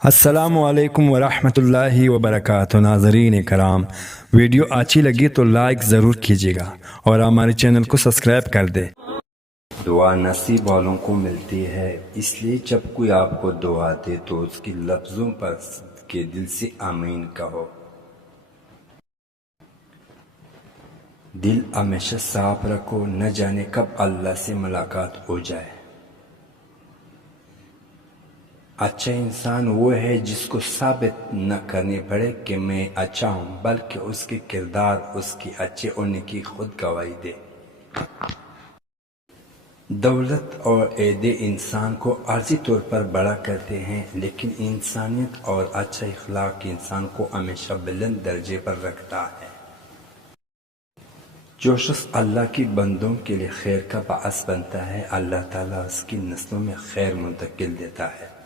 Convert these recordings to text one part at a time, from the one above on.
السلام علیکم ورحمۃ اللہ وبرکاتہ۔ ناظرین کرام، ویڈیو اچھی لگی تو لائک ضرور کیجیے گا اور ہمارے چینل کو سبسکرائب کر دے۔ دعا نصیب والوں کو ملتی ہے، اس لیے جب کوئی آپ کو دعا دے تو اس کے لفظوں پر کے دل سے آمین کہو۔ دل ہمیشہ صاف رکھو، نہ جانے کب اللہ سے ملاقات ہو جائے۔ اچھا انسان وہ ہے جس کو ثابت نہ کرنی پڑے کہ میں اچھا ہوں، بلکہ اس کے کردار اس کی اچھے ہونے کی خود گواہی دے۔ دولت اور عہدے انسان کو عارضی طور پر بڑا کرتے ہیں، لیکن انسانیت اور اچھا اخلاق انسان کو ہمیشہ بلند درجے پر رکھتا ہے۔ جو شخص اللہ کی بندوں کے لیے خیر کا باعث بنتا ہے، اللہ تعالیٰ اس کی نسلوں میں خیر منتقل دیتا ہے۔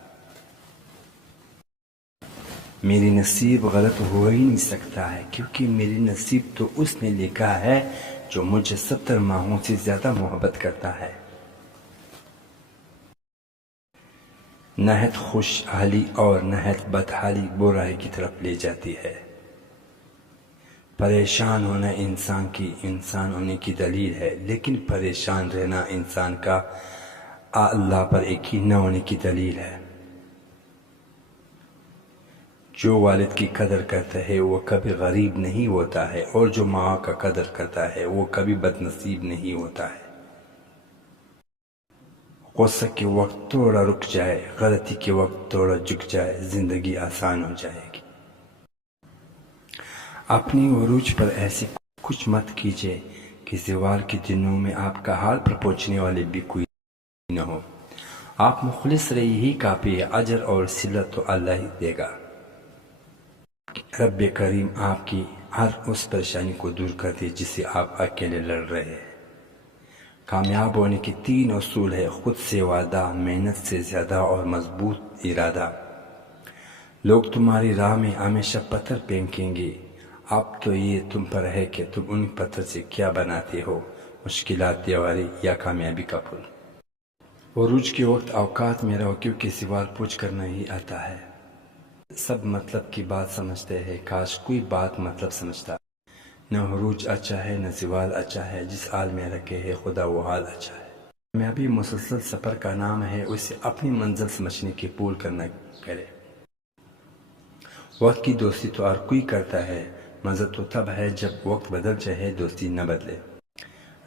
میری نصیب غلط ہو ہی نہیں سکتا ہے، کیونکہ میری نصیب تو اس نے لکھا ہے جو مجھے 70 ماہوں سے زیادہ محبت کرتا ہے۔ نہایت خوشحالی اور نہایت بدحالی برائی کی طرف لے جاتی ہے۔ پریشان ہونا انسان ہونے کی دلیل ہے، لیکن پریشان رہنا انسان کا اللہ پر یقین نہ ہونے کی دلیل ہے۔ جو والد کی قدر کرتا ہے وہ کبھی غریب نہیں ہوتا ہے، اور جو ماں کا قدر کرتا ہے وہ کبھی بد نصیب نہیں ہوتا ہے۔ غصے کے وقت تھوڑا رک جائے، غلطی کے وقت تھوڑا جھک جائے، زندگی آسان ہو جائے گی۔ اپنی عروج پر ایسے کچھ مت کیجیے کہ زوال کے دنوں میں آپ کا حال پر پہنچنے والے بھی کوئی نہ ہو۔ آپ مخلص رہی ہی کافی ہے، اجر اور صلت تو اللہ ہی دے گا۔ رب کریم آپ کی ہر اس پریشانی کو دور کر دے جسے آپ اکیلے لڑ رہے ہیں۔ کامیاب ہونے کے 3 اصول ہے: خود سے وعدہ، محنت سے زیادہ اور مضبوط ارادہ۔ لوگ تمہاری راہ میں ہمیشہ پتھر پھینکیں گے، اب تو یہ تم پر ہے کہ تم ان پتھر سے کیا بناتے ہو، مشکلات، دیواری یا کامیابی کا پل۔ عروج کے وقت اوقات میں رہو، کیونکہ سوال پوچھ کر نہیں آتا ہے۔ سب مطلب کی بات سمجھتے ہیں، کاش کوئی بات مطلب سمجھتا۔ نہ عروج اچھا ہے نہ زوال اچھا ہے، جس حال میں رکھے ہے خدا وہ حال اچھا ہے۔ کامیابی مسلسل سفر کا نام ہے، اسے اپنی منزل سمجھنے کی بھول کرنا کرے۔ وقت کی دوستی تو ہر کوئی کرتا ہے، مزہ تو تب ہے جب وقت بدل جائے دوستی نہ بدلے۔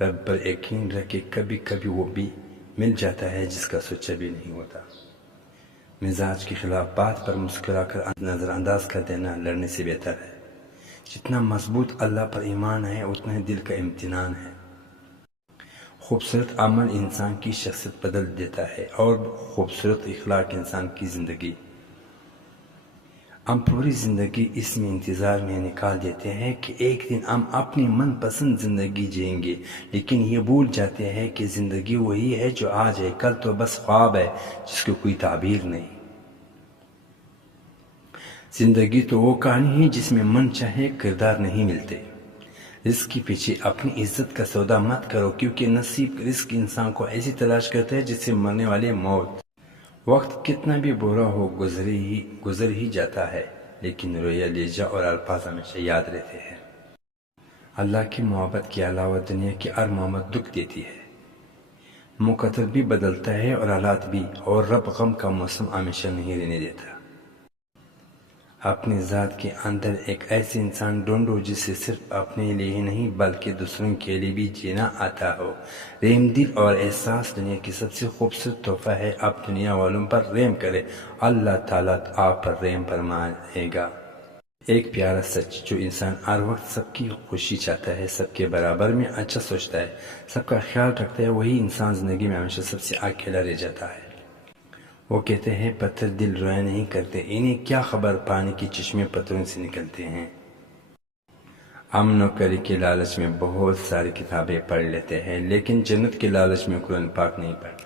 رب پر یقین رکھے، کبھی کبھی وہ بھی مل جاتا ہے جس کا سوچا بھی نہیں ہوتا۔ مزاج کے خلاف بات پر مسکرا کر نظر انداز کر دینا لڑنے سے بہتر ہے۔ جتنا مضبوط اللہ پر ایمان ہے اتنا ہی دل کا امتحان ہے۔ خوبصورت عمل انسان کی شخصیت بدل دیتا ہے، اور خوبصورت اخلاق انسان کی زندگی۔ ہم پوری زندگی اس میں انتظار میں نکال دیتے ہیں کہ ایک دن ہم اپنی من پسند زندگی جئیں گے، لیکن یہ بھول جاتے ہیں کہ زندگی وہی ہے جو آج ہے، کل تو بس خواب ہے جس کی کوئی تعبیر نہیں۔ زندگی تو وہ کہانی ہے جس میں من چاہے کردار نہیں ملتے۔ رزق کے پیچھے اپنی عزت کا سودا مت کرو، کیونکہ نصیب رزق انسان کو ایسی تلاش کرتا ہے جس سے مرنے والے موت۔ وقت کتنا بھی برا ہو گزر ہی جاتا ہے، لیکن رویہ لہجہ اور الفاظ ہمیشہ یاد رہتے ہیں۔ اللہ کی محبت کے علاوہ دنیا کی ہر محبت دکھ دیتی ہے۔ مقدر بھی بدلتا ہے اور حالات بھی، اور رب غم کا موسم ہمیشہ نہیں رہنے دیتا۔ اپنی ذات کے اندر ایک ایسے انسان ڈھونڈو جسے صرف اپنے لیے ہی نہیں بلکہ دوسروں کے لیے بھی جینا آتا ہو۔ رحم دل اور احساس دنیا کی سب سے خوبصورت تحفہ ہے۔ اب دنیا والوں پر رحم کرے، اللہ تعالیٰ آپ پر رحم فرمائے گا۔ ایک پیارا سچ: جو انسان ہر وقت سب کی خوشی چاہتا ہے، سب کے برابر میں اچھا سوچتا ہے، سب کا خیال رکھتا ہے، وہی انسان زندگی میں ہمیشہ سب سے اکیلا رہ جاتا ہے۔ وہ کہتے ہیں پتھر دل رویا نہیں کرتے، انہیں کیا خبر پانی کے چشمے پتھروں سے نکلتے ہیں۔ ہم نوکری کے لالچ میں بہت ساری کتابیں پڑھ لیتے ہیں، لیکن جنت کے لالچ میں قرآن پاک نہیں پڑھتے۔